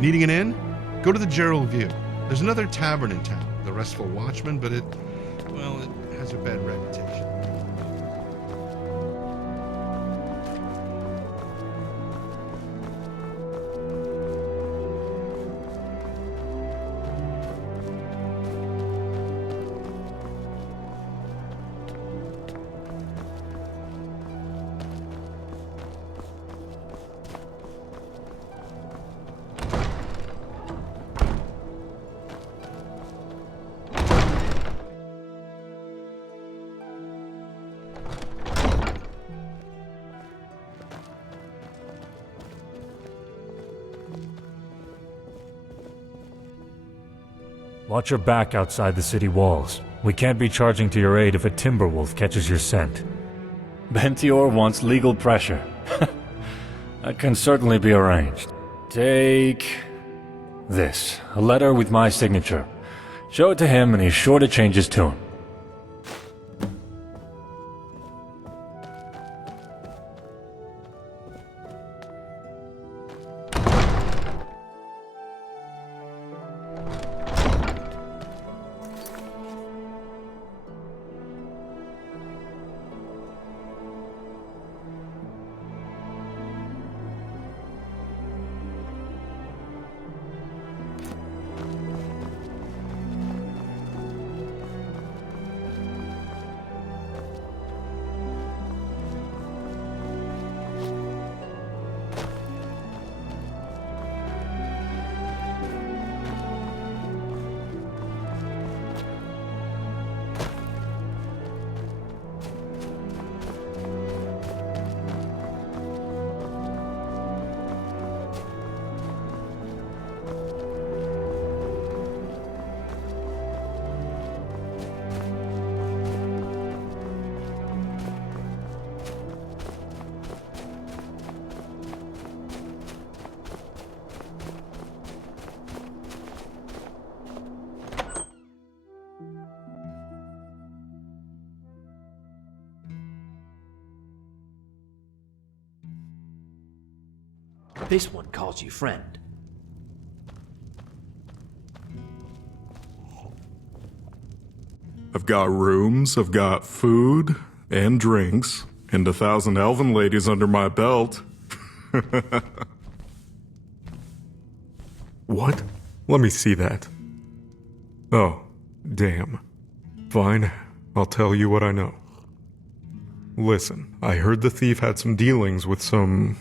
Needing an inn? Go to the Gerald View. There's another tavern in town, the Restful Watchman, but it has a bad reputation. Watch your back outside the city walls. We can't be charging to your aid if a timber wolf catches your scent. Bentior wants legal pressure. That can certainly be arranged. Take this, a letter with my signature. Show it to him and he's sure to change his tune. This one calls you friend. I've got rooms, I've got food, and drinks, and 1,000 elven ladies under my belt. What? Let me see that. Oh, damn. Fine, I'll tell you what I know. Listen, I heard the thief had some dealings with some,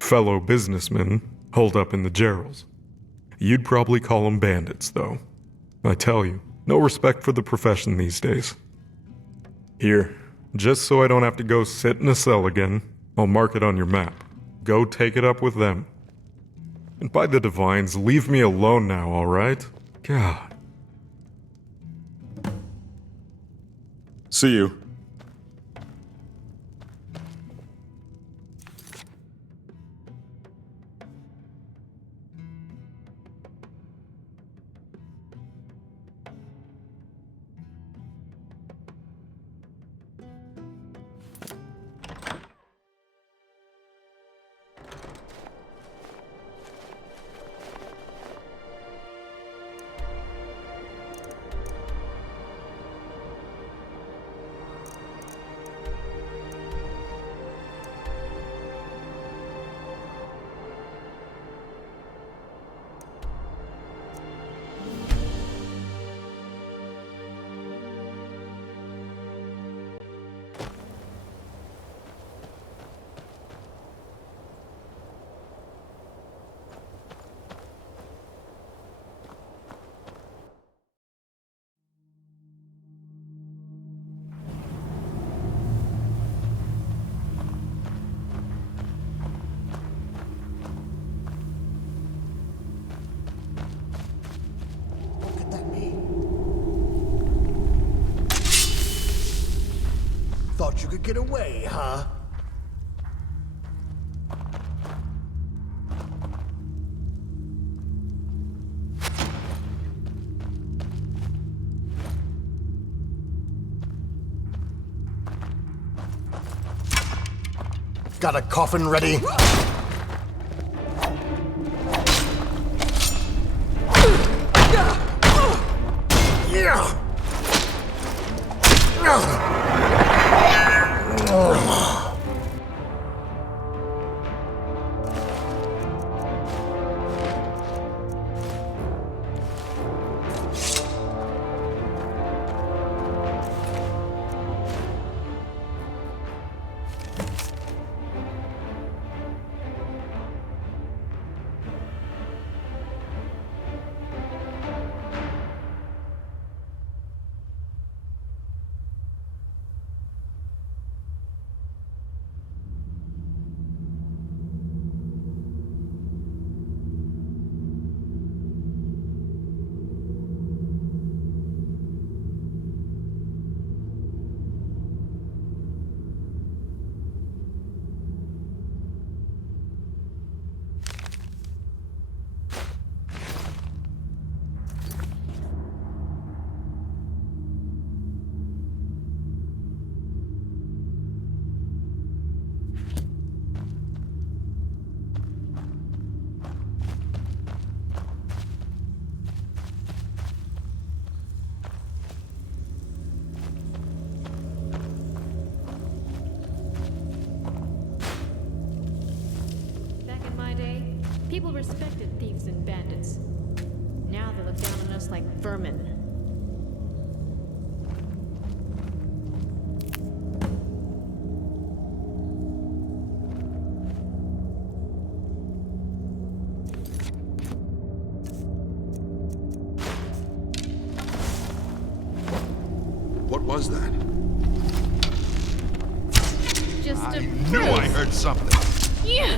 fellow businessmen holed up in the Geralds. You'd probably call them bandits, though. I tell you, no respect for the profession these days. Here, just so I don't have to go sit in a cell again, I'll mark it on your map. Go take it up with them. And by the divines, leave me alone now, alright? God. See you. Thought you could get away, huh? Got a coffin ready? People respected thieves and bandits. Now they look down on us like vermin. What was that? Just I a knew I heard something. Yeah.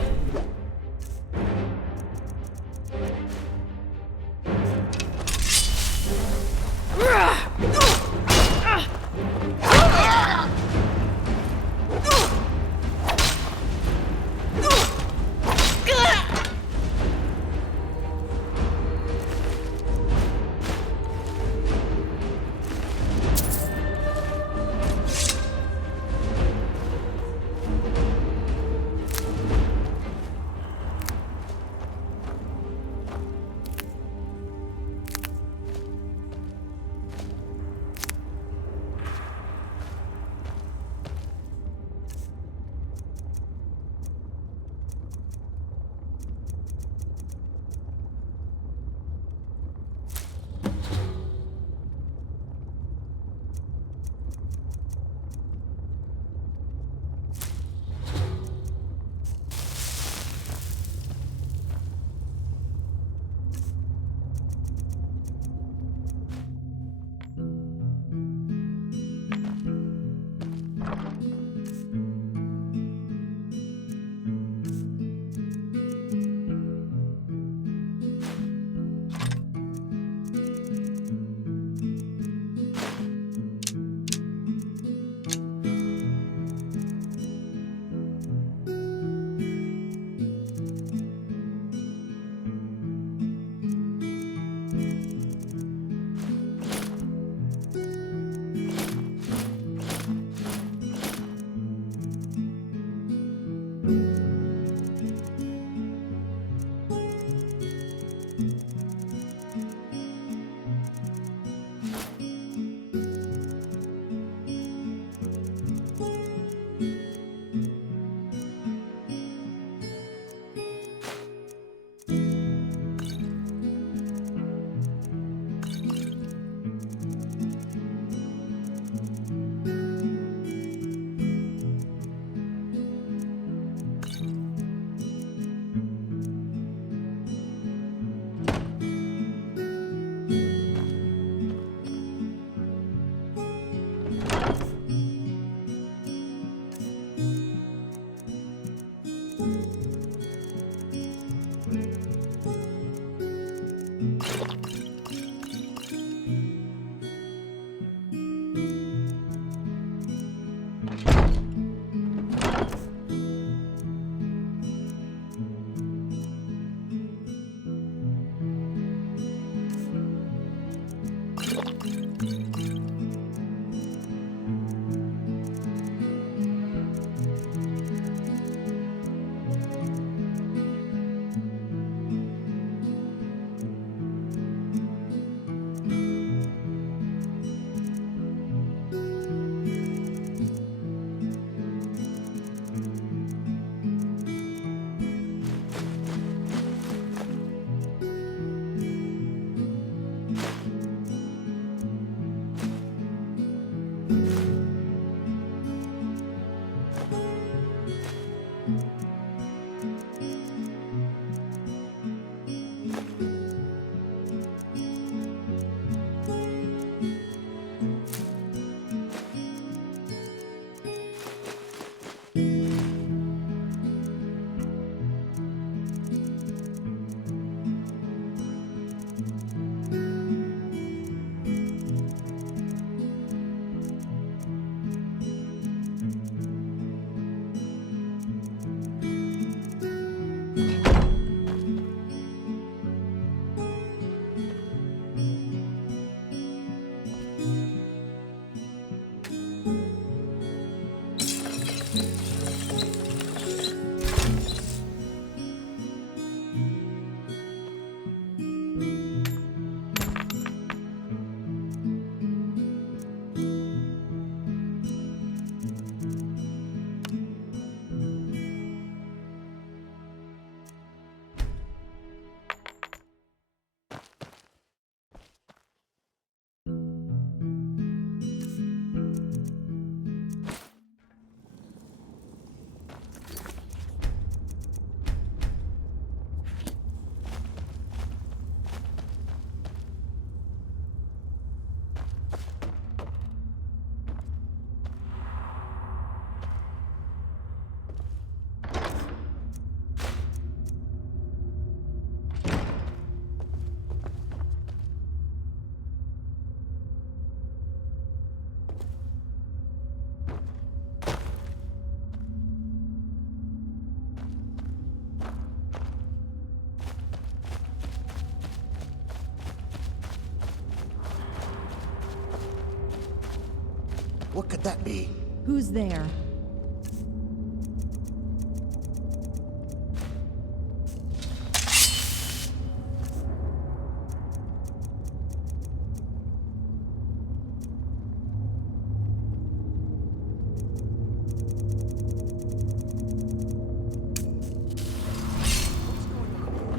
What could that be? Who's there?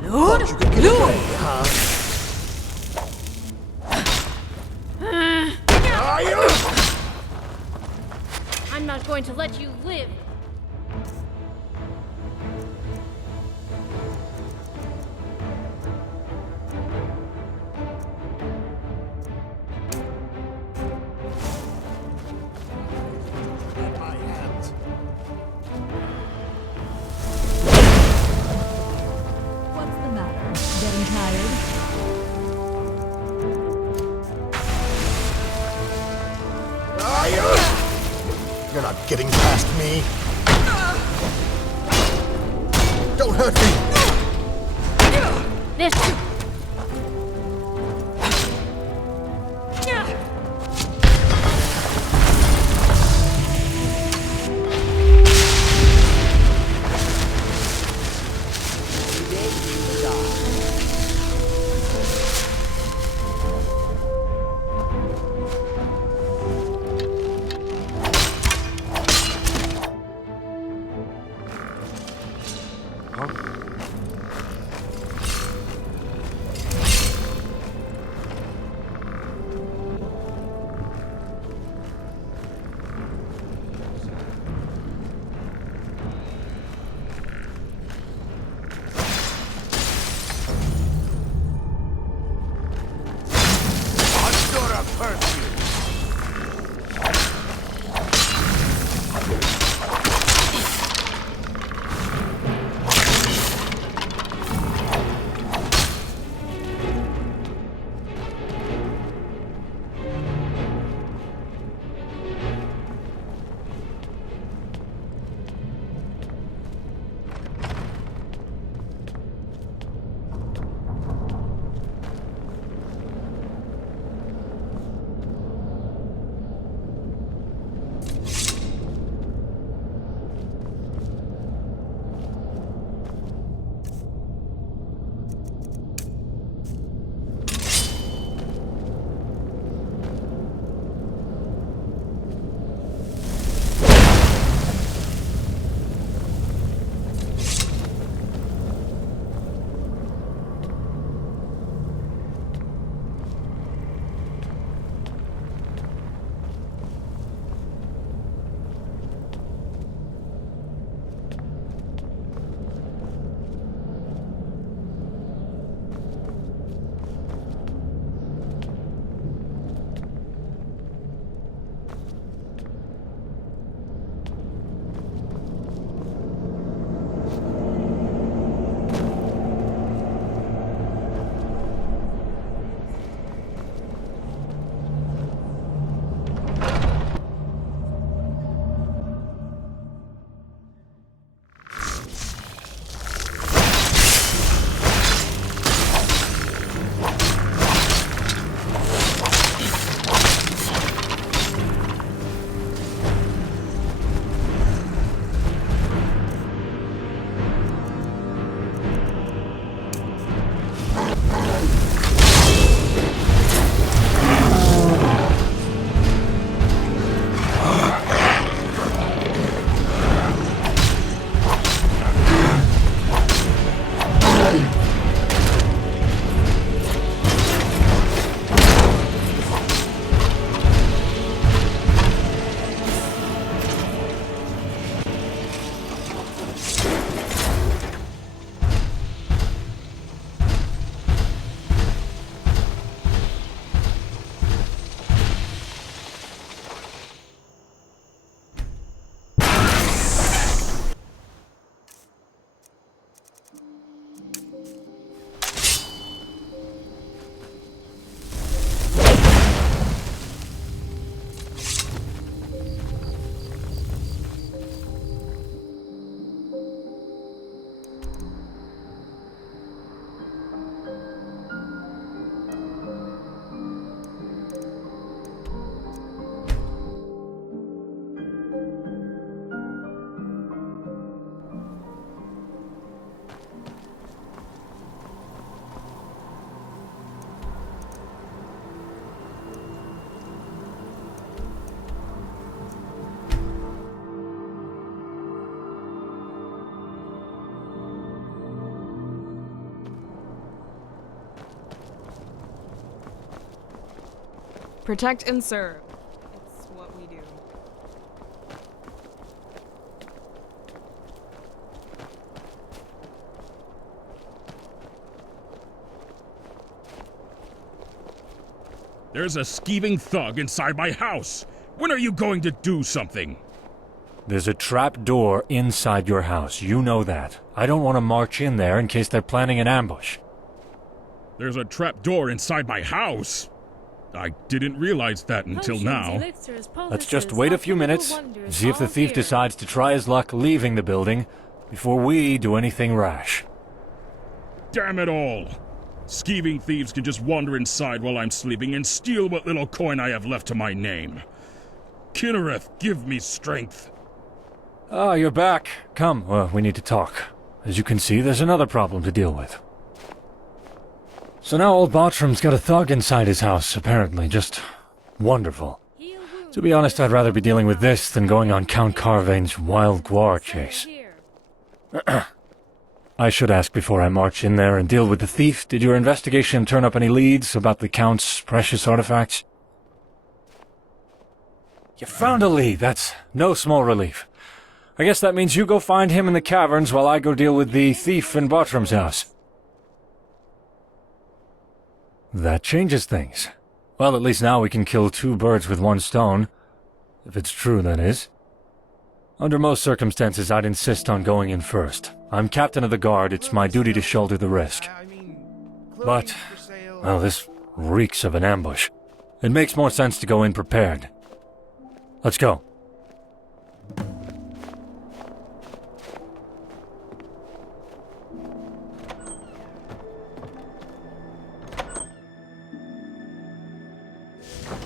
Thought you could get away, huh? I'm not going to let you live. My hands. What's the matter? Getting tired? You're not getting past me. Don't hurt me. This. Protect and serve. It's what we do. There's a skeeving thug inside my house. When are you going to do something? There's a trap door inside your house. You know that. I don't want to march in there in case they're planning an ambush. There's a trap door inside my house? I didn't realize that until now. Let's just wait a few minutes and see if the thief decides to try his luck leaving the building before we do anything rash. Damn it all! Skeeving thieves can just wander inside while I'm sleeping and steal what little coin I have left to my name. Kinnereth, give me strength. Ah, you're back. Come, we need to talk. As you can see, there's another problem to deal with. So now old Bartram's got a thug inside his house, apparently. Just wonderful. To be honest, I'd rather be dealing with this than going on Count Carvain's wild guar chase. I should ask before I march in there and deal with the thief. Did your investigation turn up any leads about the Count's precious artifacts? You found a lead. That's no small relief. I guess that means you go find him in the caverns while I go deal with the thief in Bartram's house. That changes things. Well, at least now we can kill two birds with one stone. If it's true, that is. Under most circumstances, I'd insist on going in first. I'm captain of the guard. It's my duty to shoulder the risk. But, well, this reeks of an ambush. It makes more sense to go in prepared. Let's go.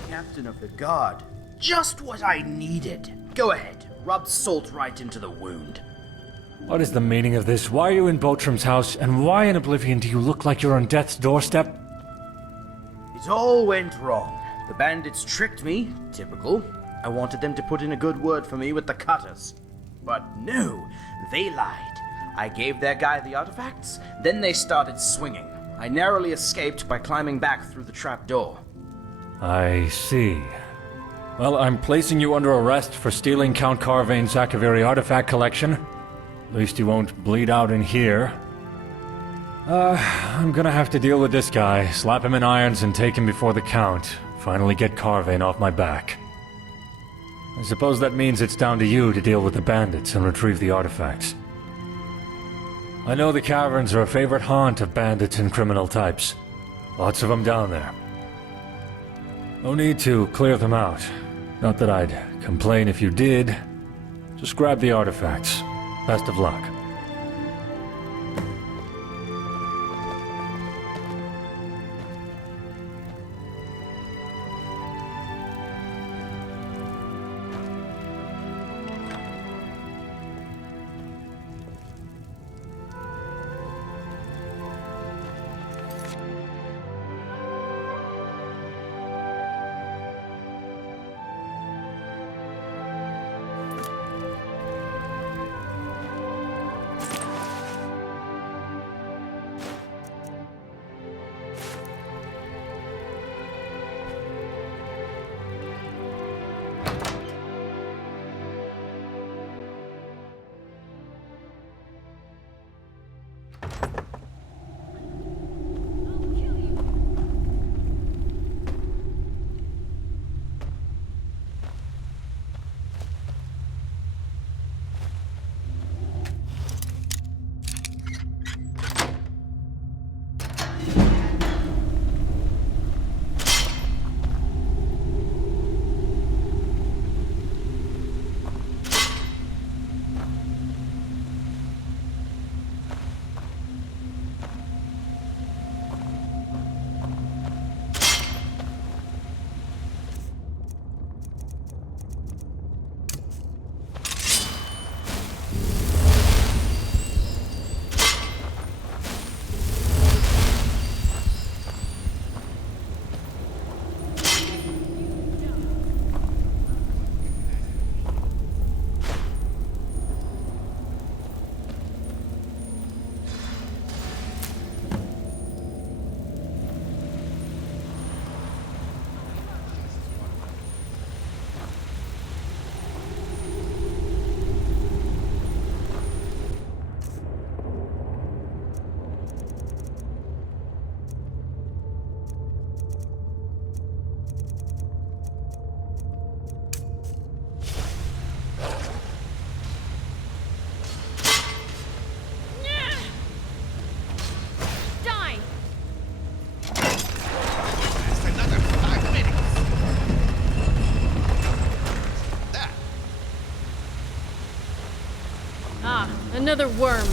Captain of the guard. Just what I needed. Go ahead, rub salt right into the wound. What is the meaning of this? Why are you in Bartram's house, and why in Oblivion do you look like you're on death's doorstep? It all went wrong. The bandits tricked me, typical. I wanted them to put in a good word for me with the cutters. But no, they lied. I gave their guy the artifacts, then they started swinging. I narrowly escaped by climbing back through the trap door. I see. Well, I'm placing you under arrest for stealing Count Carvain's Zakaviri artifact collection. At least you won't bleed out in here. I'm gonna have to deal with this guy, slap him in irons and take him before the Count. Finally get Carvain off my back. I suppose that means it's down to you to deal with the bandits and retrieve the artifacts. I know the caverns are a favorite haunt of bandits and criminal types. Lots of them down there. No need to clear them out. Not that I'd complain if you did. Just grab the artifacts. Best of luck. Ah, another worm.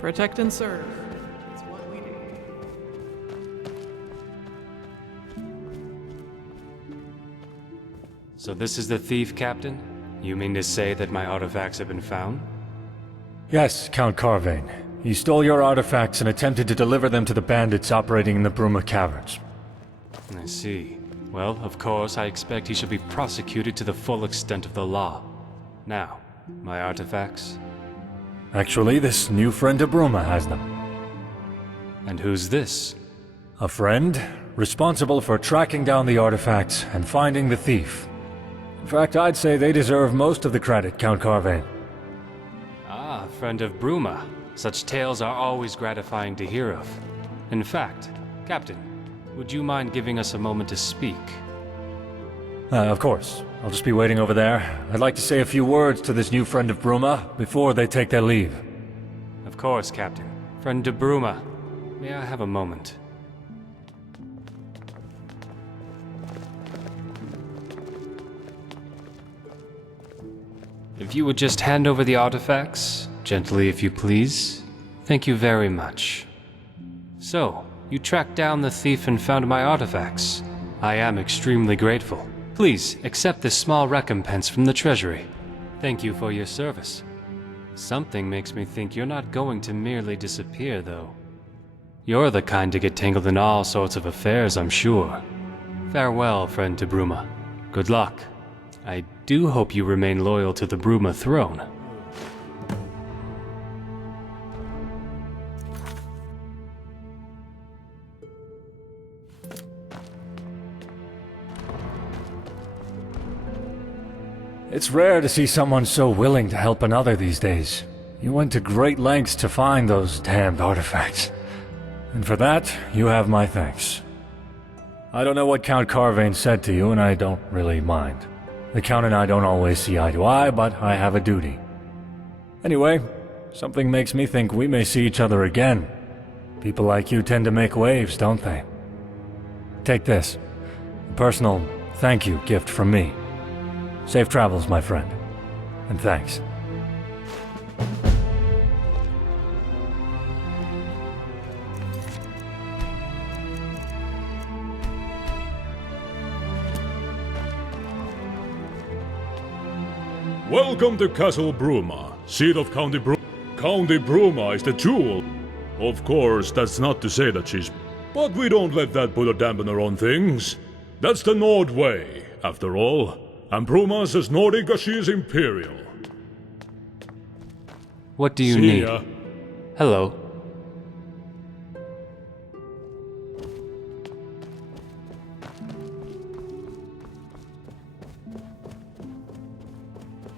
Protect and serve. It's what we do. So this is the thief, Captain? You mean to say that my artifacts have been found? Yes, Count Carvane. He stole your artifacts and attempted to deliver them to the bandits operating in the Bruma caverns. I see. Well, of course, I expect he should be prosecuted to the full extent of the law. Now, my artifacts? Actually, this new friend of Bruma has them. And who's this? A friend, responsible for tracking down the artifacts and finding the thief. In fact, I'd say they deserve most of the credit, Count Carvane. Ah, friend of Bruma. Such tales are always gratifying to hear of. In fact, Captain, would you mind giving us a moment to speak? Of course. I'll just be waiting over there. I'd like to say a few words to this new friend of Bruma before they take their leave. Of course, Captain. Friend de Bruma, may I have a moment? If you would just hand over the artifacts, gently if you please. Thank you very much. So, you tracked down the thief and found my artifacts. I am extremely grateful. Please, accept this small recompense from the treasury. Thank you for your service. Something makes me think you're not going to merely disappear, though. You're the kind to get tangled in all sorts of affairs, I'm sure. Farewell, friend to Bruma. Good luck. I do hope you remain loyal to the Bruma throne. It's rare to see someone so willing to help another these days. You went to great lengths to find those damned artifacts. And for that, you have my thanks. I don't know what Count Carvane said to you, and I don't really mind. The Count and I don't always see eye to eye, but I have a duty. Anyway, something makes me think we may see each other again. People like you tend to make waves, don't they? Take this. A personal thank you gift from me. Safe travels, my friend. And thanks. Welcome to Castle Bruma, seat of County Bruma. County Bruma is the jewel. Of course, that's not to say that she's... But we don't let that put a dampener on things. That's the Nord way, after all. And Bruma's as Nordic as she is imperial. What do you See need? ya. Hello.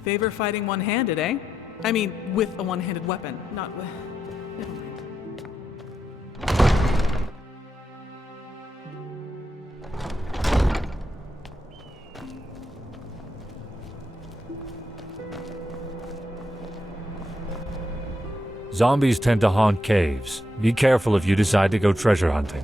Favor fighting one-handed, eh? I mean, with a one-handed weapon, not with... Never mind. Zombies tend to haunt caves. Be careful if you decide to go treasure hunting.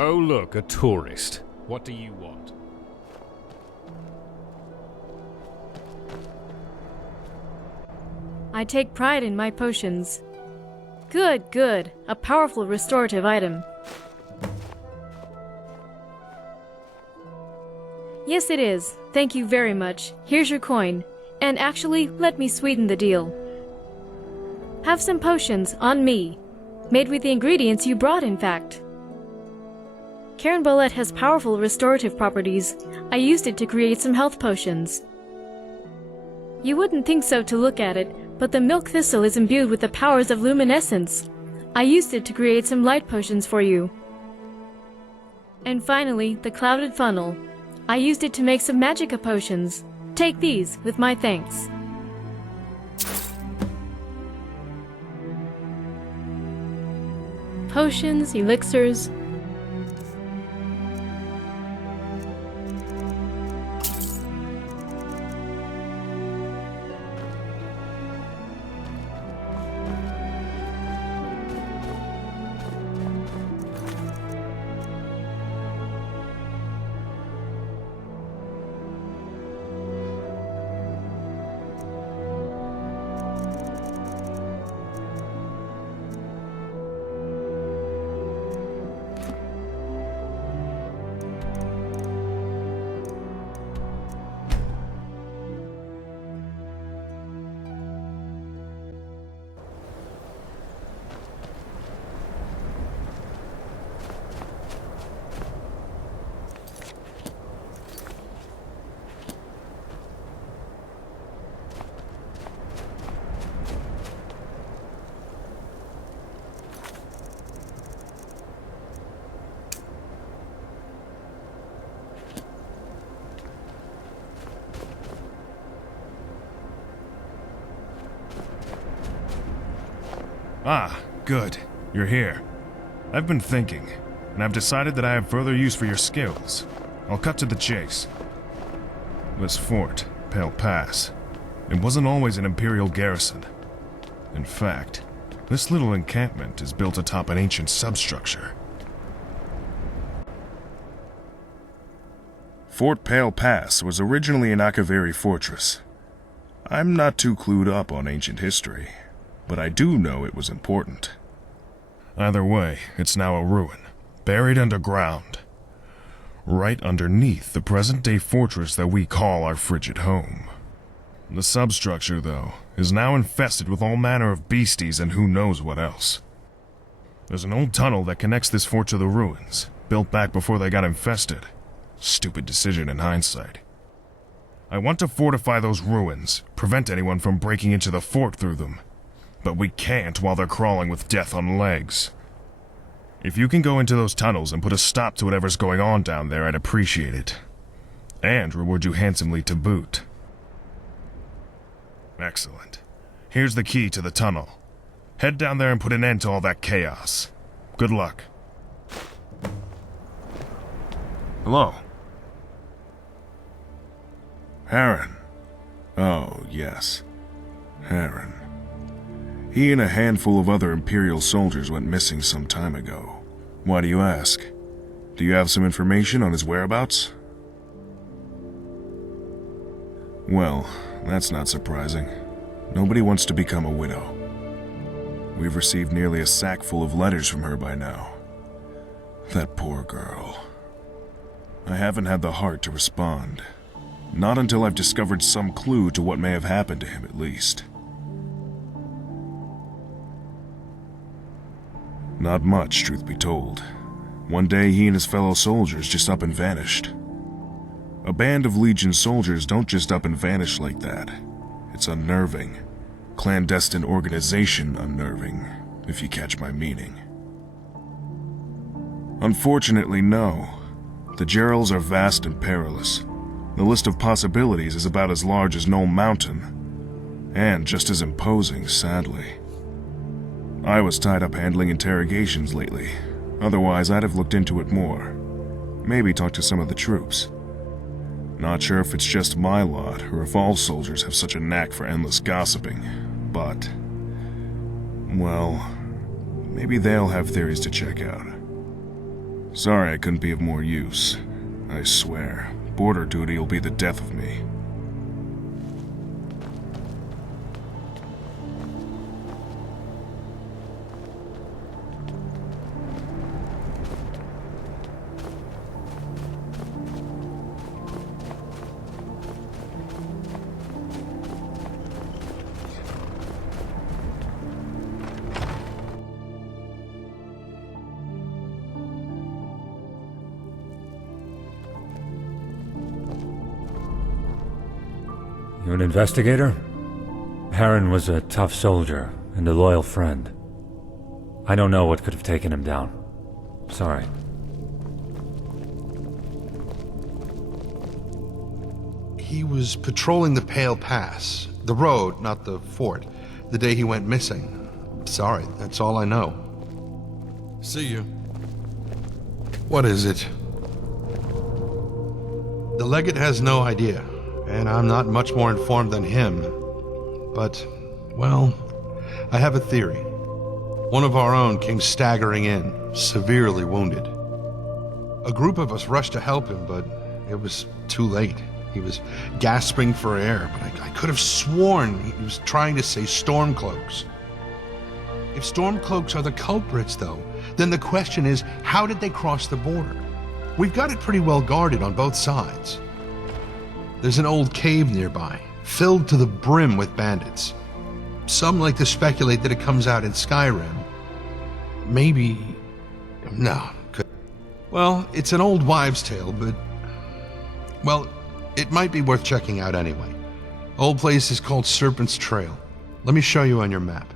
Oh look, a tourist. What do you want? I take pride in my potions. Good, good. A powerful restorative item. Yes, it is. Thank you very much. Here's your coin. And actually, let me sweeten the deal. Have some potions on me. Made with the ingredients you brought, in fact. Karen Bolette has powerful restorative properties. I used it to create some health potions. You wouldn't think so to look at it, but the milk thistle is imbued with the powers of luminescence. I used it to create some light potions for you. And finally, the clouded funnel. I used it to make some magica potions. Take these with my thanks. Potions, elixirs. Ah, good. You're here. I've been thinking, and I've decided that I have further use for your skills. I'll cut to the chase. This fort, Pale Pass, it wasn't always an Imperial garrison. In fact, this little encampment is built atop an ancient substructure. Fort Pale Pass was originally an Akaviri fortress. I'm not too clued up on ancient history, but I do know it was important. Either way, it's now a ruin, buried underground, right underneath the present-day fortress that we call our frigid home. The substructure, though, is now infested with all manner of beasties and who knows what else. There's an old tunnel that connects this fort to the ruins, built back before they got infested. Stupid decision in hindsight. I want to fortify those ruins, prevent anyone from breaking into the fort through them. But we can't while they're crawling with death on legs. If you can go into those tunnels and put a stop to whatever's going on down there, I'd appreciate it. And reward you handsomely to boot. Excellent. Here's the key to the tunnel. Head down there and put an end to all that chaos. Good luck. Hello? Harren. Oh, yes. Harren. He and a handful of other Imperial soldiers went missing some time ago. Why do you ask? Do you have some information on his whereabouts? Well, that's not surprising. Nobody wants to become a widow. We've received nearly a sack full of letters from her by now. That poor girl. I haven't had the heart to respond. Not until I've discovered some clue to what may have happened to him, at least. Not much, truth be told. One day he and his fellow soldiers just up and vanished. A band of Legion soldiers don't just up and vanish like that. It's unnerving. Clandestine organization unnerving, if you catch my meaning. Unfortunately, no. The Gerals are vast and perilous. The list of possibilities is about as large as Knoll Mountain, and just as imposing, sadly. I was tied up handling interrogations lately. Otherwise, I'd have looked into it more. Maybe talked to some of the troops. Not sure if it's just my lot, or if all soldiers have such a knack for endless gossiping, but... well, maybe they'll have theories to check out. Sorry I couldn't be of more use. I swear, border duty will be the death of me. You an investigator? Harren was a tough soldier and a loyal friend. I don't know what could have taken him down. Sorry. He was patrolling the Pale Pass, the road, not the fort, the day he went missing. Sorry, that's all I know. See you. What is it? The legate has no idea, and I'm not much more informed than him. But, well, I have a theory. One of our own came staggering in, severely wounded. A group of us rushed to help him, but it was too late. He was gasping for air, but I could have sworn he was trying to say Stormcloaks. If Stormcloaks are the culprits, though, then the question is, how did they cross the border? We've got it pretty well guarded on both sides. There's an old cave nearby, filled to the brim with bandits. Some like to speculate that it comes out in Skyrim. Maybe... no. Well, it's an old wives' tale, but... well, it might be worth checking out anyway. Old place is called Serpent's Trail. Let me show you on your map.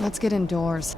Let's get indoors.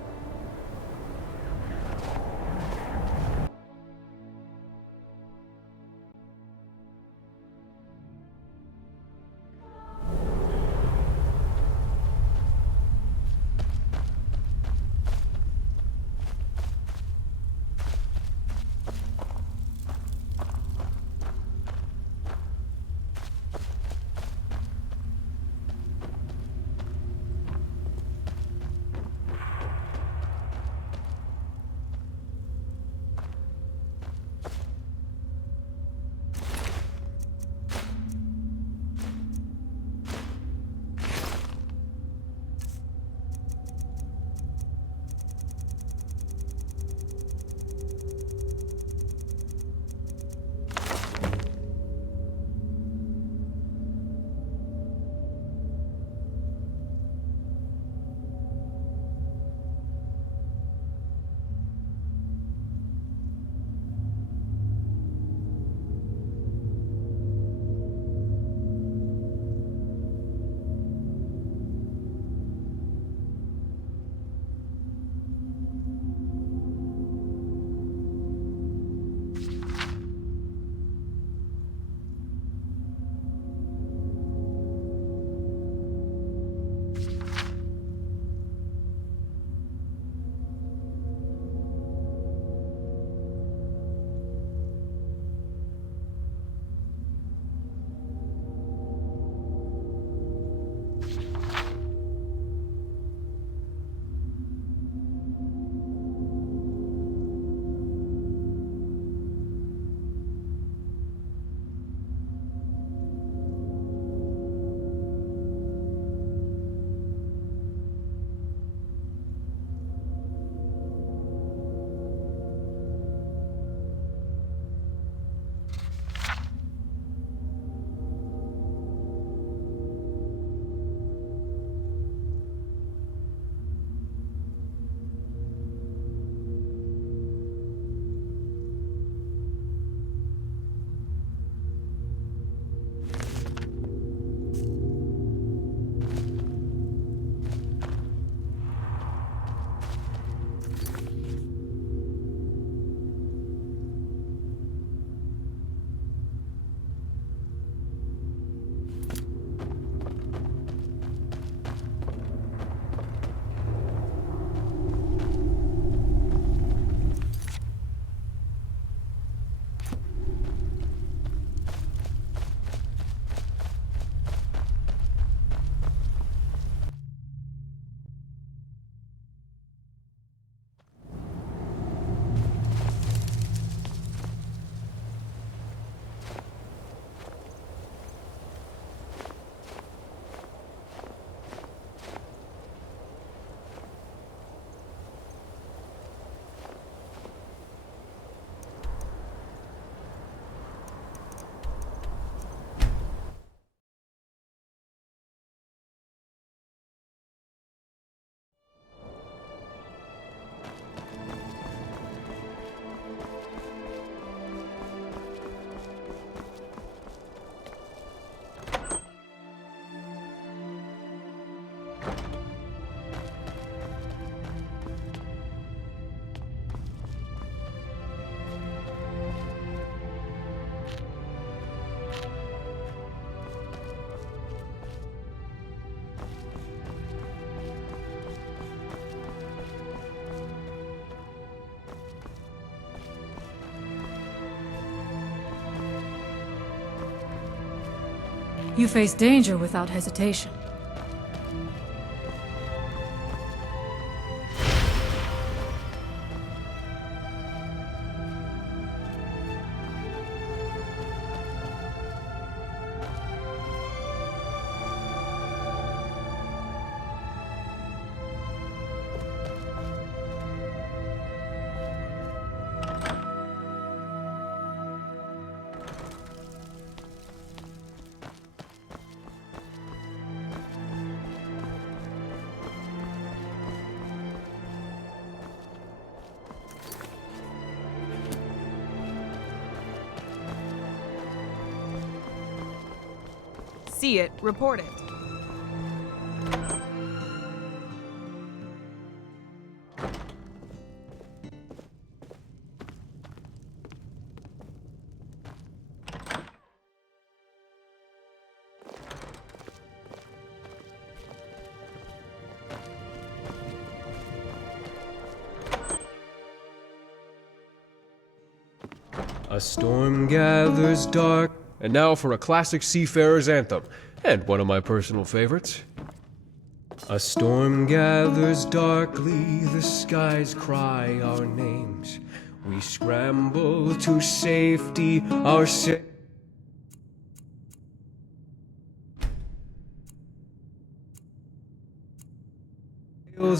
You face danger without hesitation. See it, report it. A storm gathers dark. And now for a classic seafarer's anthem, and one of my personal favorites. A storm gathers darkly, the skies cry our names. We scramble to safety, our sails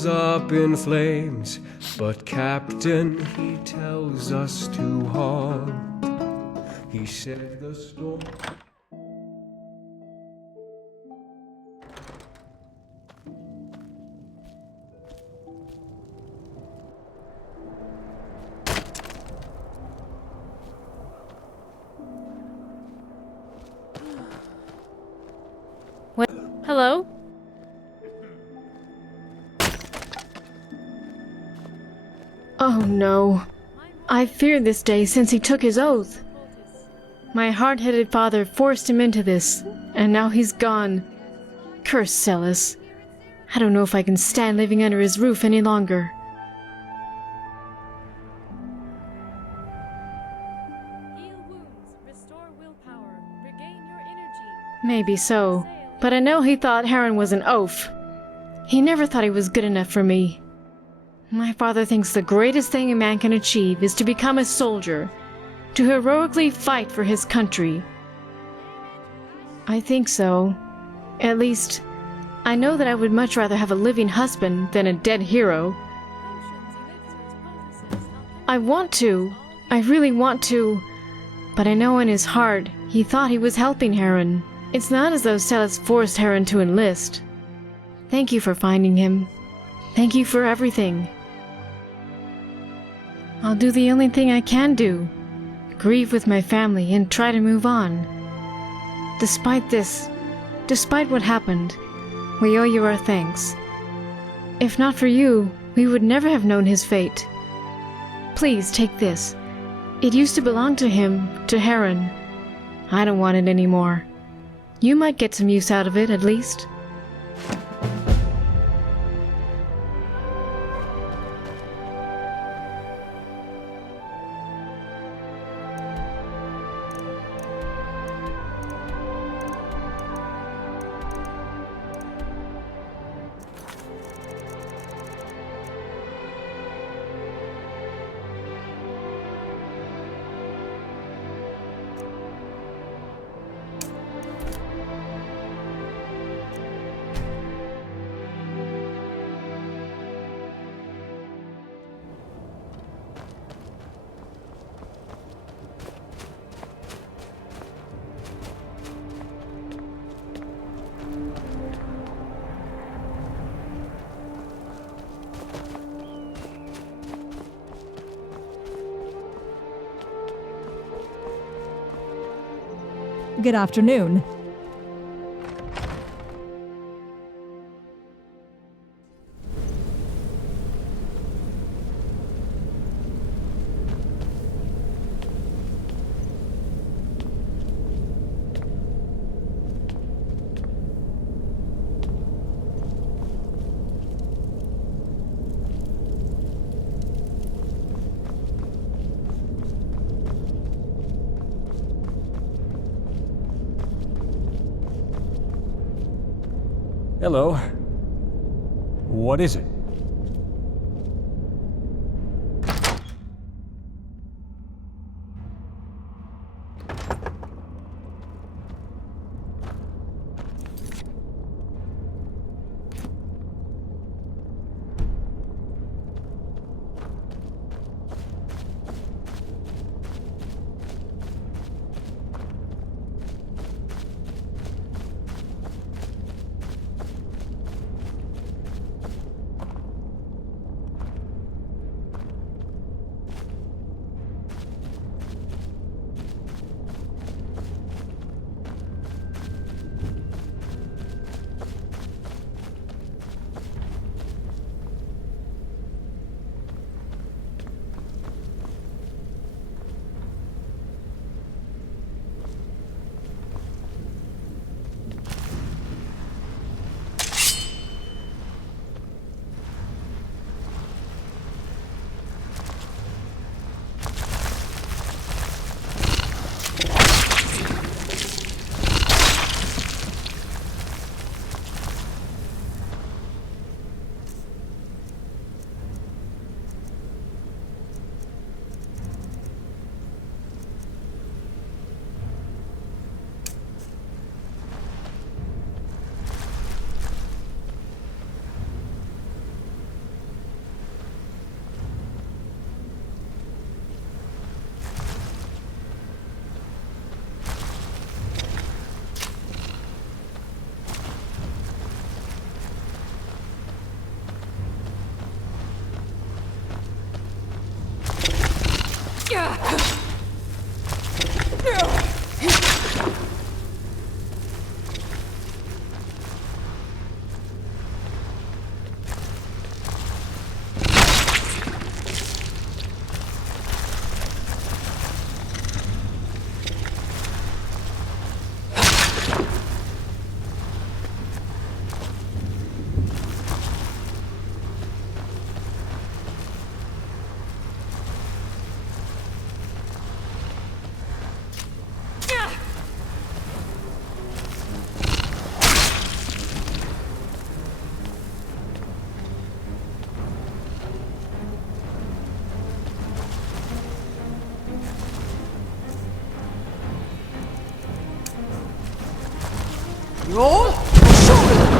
up in flames. But Captain, he tells us to halt. He said the storm. What? Hello? Oh no. I've feared this day since he took his oath. My hard-headed father forced him into this, and now he's gone. Curse Celis. I don't know if I can stand living under his roof any longer. Heal wounds, restore willpower, regain your energy. Maybe so, but I know he thought Heron was an oaf. He never thought he was good enough for me. My father thinks the greatest thing a man can achieve is to become a soldier, to heroically fight for his country. I think so. At least, I know that I would much rather have a living husband than a dead hero. I want to. I really want to. But I know in his heart, he thought he was helping Heron. It's not as though Celis forced Heron to enlist. Thank you for finding him. Thank you for everything. I'll do the only thing I can do. Grieve with my family and try to move on. Despite this, despite what happened, we owe you our thanks. If not for you, we would never have known his fate. Please take this. It used to belong to him, to Heron. I don't want it anymore. You might get some use out of it, at least. Good afternoon. Hello. What is it? Roll! Shoot!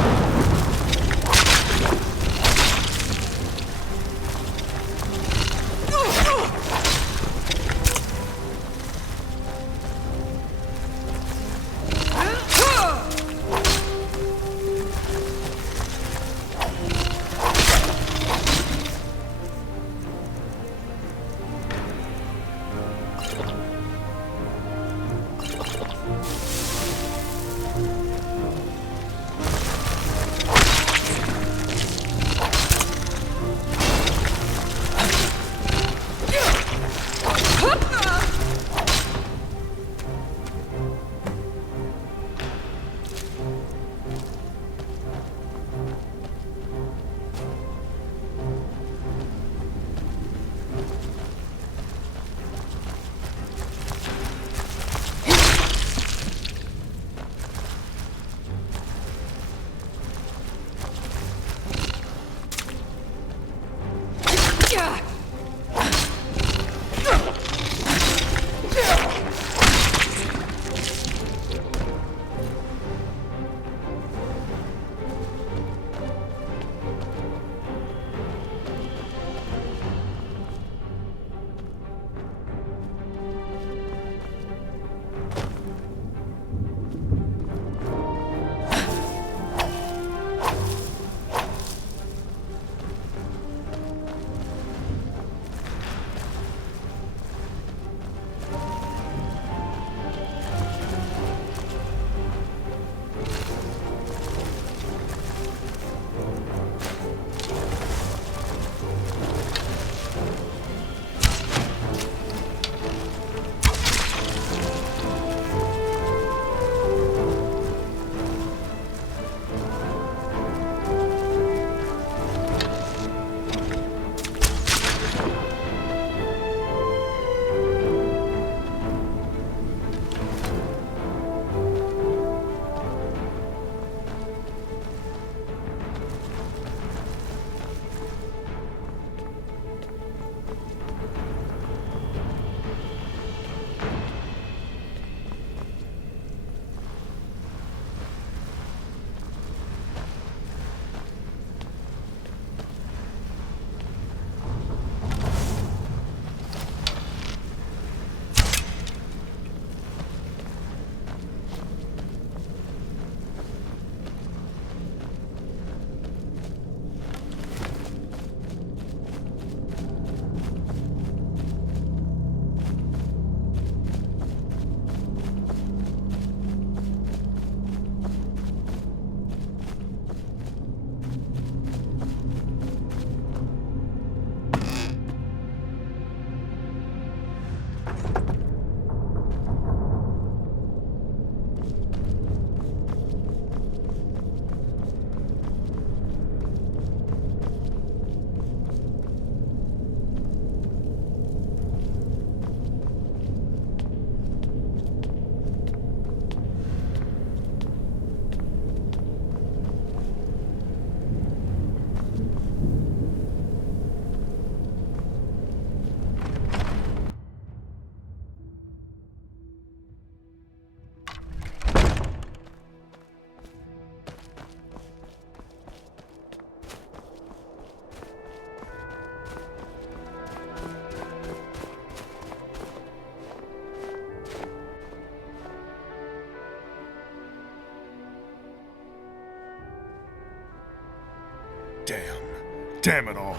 Damn it all.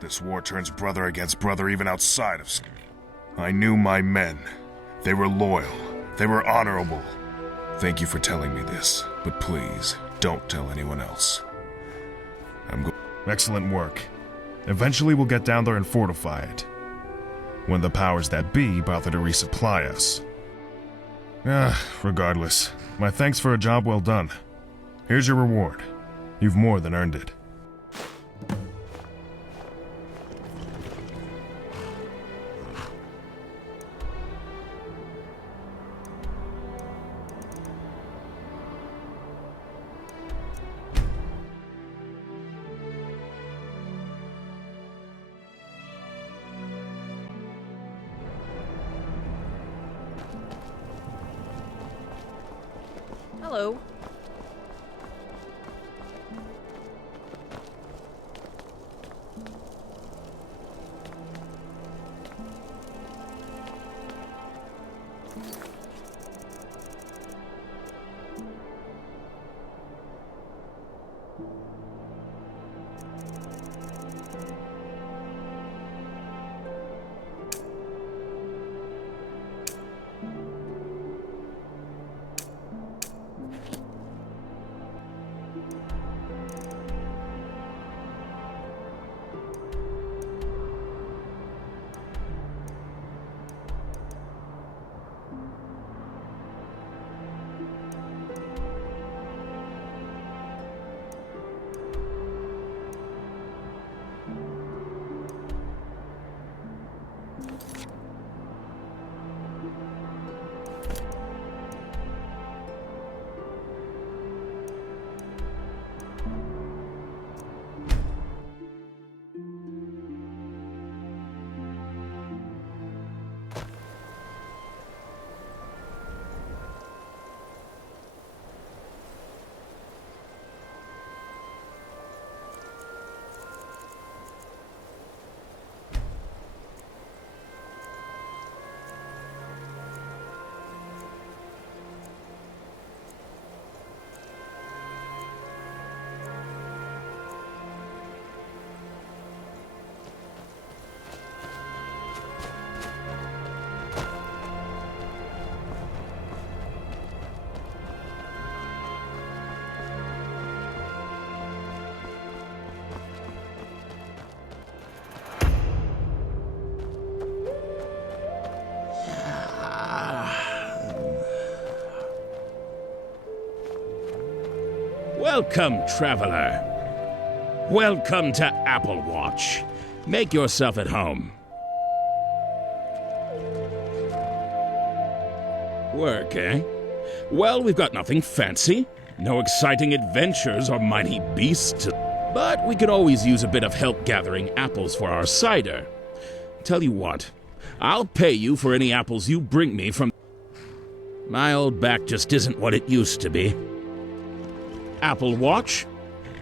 This war turns brother against brother even outside of Skyrim. I knew my men. They were loyal. They were honorable. Thank you for telling me this, but please, don't tell anyone else. Excellent work. Eventually we'll get down there and fortify it. When the powers that be bother to resupply us. Regardless, my thanks for a job well done. Here's your reward. You've more than earned it. Hello. Welcome, traveler. Welcome to Apple Watch. Make yourself at home. Work, eh? Well, we've got nothing fancy. No exciting adventures or mighty beasts. But we could always use a bit of help gathering apples for our cider. Tell you what, I'll pay you for any apples you bring me from... My old back just isn't what it used to be. Apple Watch?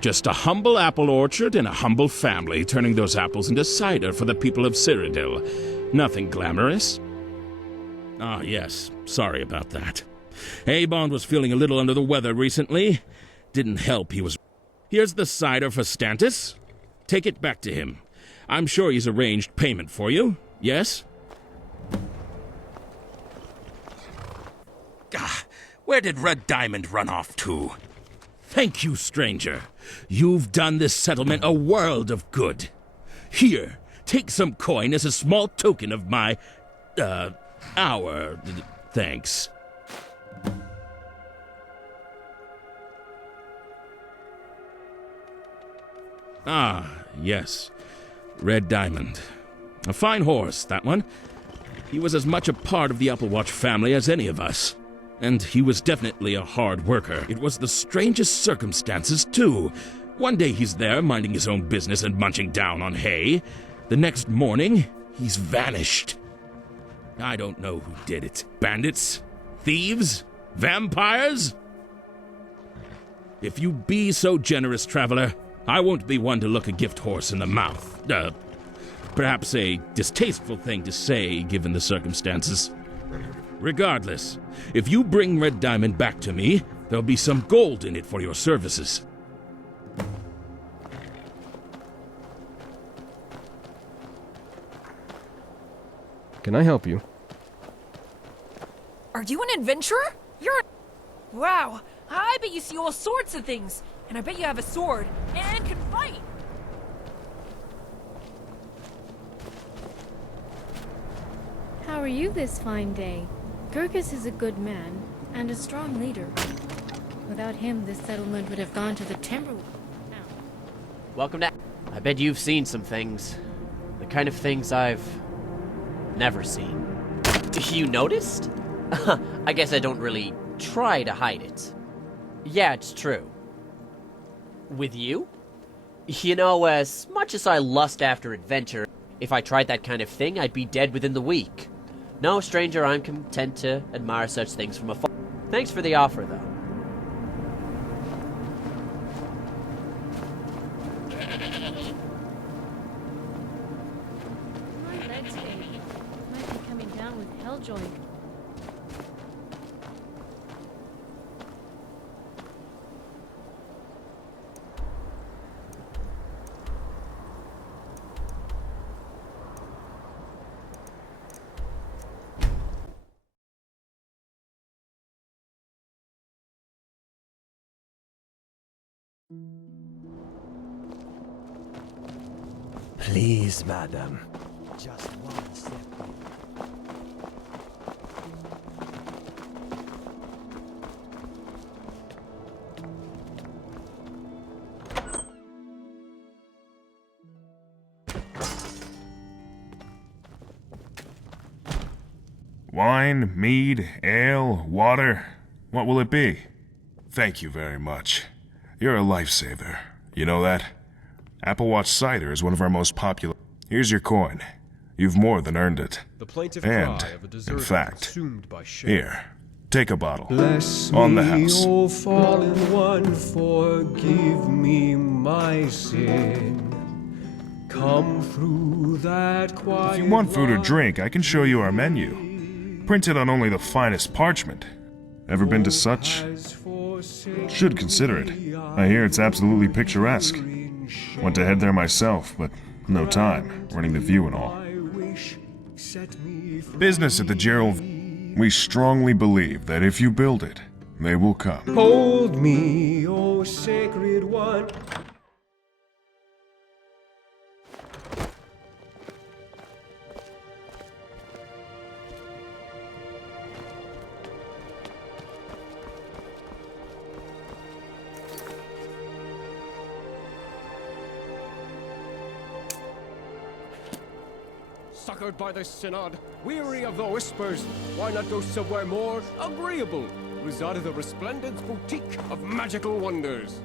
Just a humble apple orchard and a humble family turning those apples into cider for the people of Cyrodiil. Nothing glamorous. Ah, yes. Sorry about that. Abond was feeling a little under the weather recently. Didn't help he was... Here's the cider for Stantis. Take it back to him. I'm sure he's arranged payment for you. Yes? Ah, where did Red Diamond run off to? Thank you, stranger. You've done this settlement a world of good. Here, take some coin as a small token of my, thanks. Ah, yes. Red Diamond. A fine horse, that one. He was as much a part of the Apple Watch family as any of us. And he was definitely a hard worker. It was the strangest circumstances, too. One day he's there, minding his own business and munching down on hay. The next morning, he's vanished. I don't know who did it. Bandits? Thieves? Vampires? If you be so generous, traveler, I won't be one to look a gift horse in the mouth. Perhaps a distasteful thing to say, given the circumstances. Regardless, if you bring Red Diamond back to me, there'll be some gold in it for your services. Can I help you? Are you an adventurer? You're Wow, I bet you see all sorts of things. And I bet you have a sword and can fight. How are you this fine day? Gurgis is a good man and a strong leader. Without him, this settlement would have gone to the Timberwolves. Welcome to... I bet you've seen some things. The kind of things I've... never seen. You noticed? I guess I don't really try to hide it. Yeah, it's true. With you? You know, as much as I lust after adventure, if I tried that kind of thing, I'd be dead within the week. No, stranger, I'm content to admire such things from afar. Thanks for the offer, though. Helljoy. Please, madam. Just one step. Wine, mead, ale, water. What will it be? Thank you very much. You're a lifesaver. You know that? Apple Watch cider is one of our most popular. Here's your coin. You've more than earned it. The plaintive And, cry of a deserter in fact, consumed by shame. here, take a bottle. Bless On the me, house. O fallen one, forgive me my sin. Come through that quiet. If you want food or drink, I can show you our menu. Printed on only the finest parchment. Ever been to such? Should consider it. I hear it's absolutely picturesque. Want to head there myself, but no time, running the view and all. Business at the Gerald. We strongly believe that if you build it, they will come. Hold me, O sacred one. Suckered by the synod, weary of the whispers, why not go somewhere more agreeable? Reside at the Resplendence Boutique of Magical Wonders.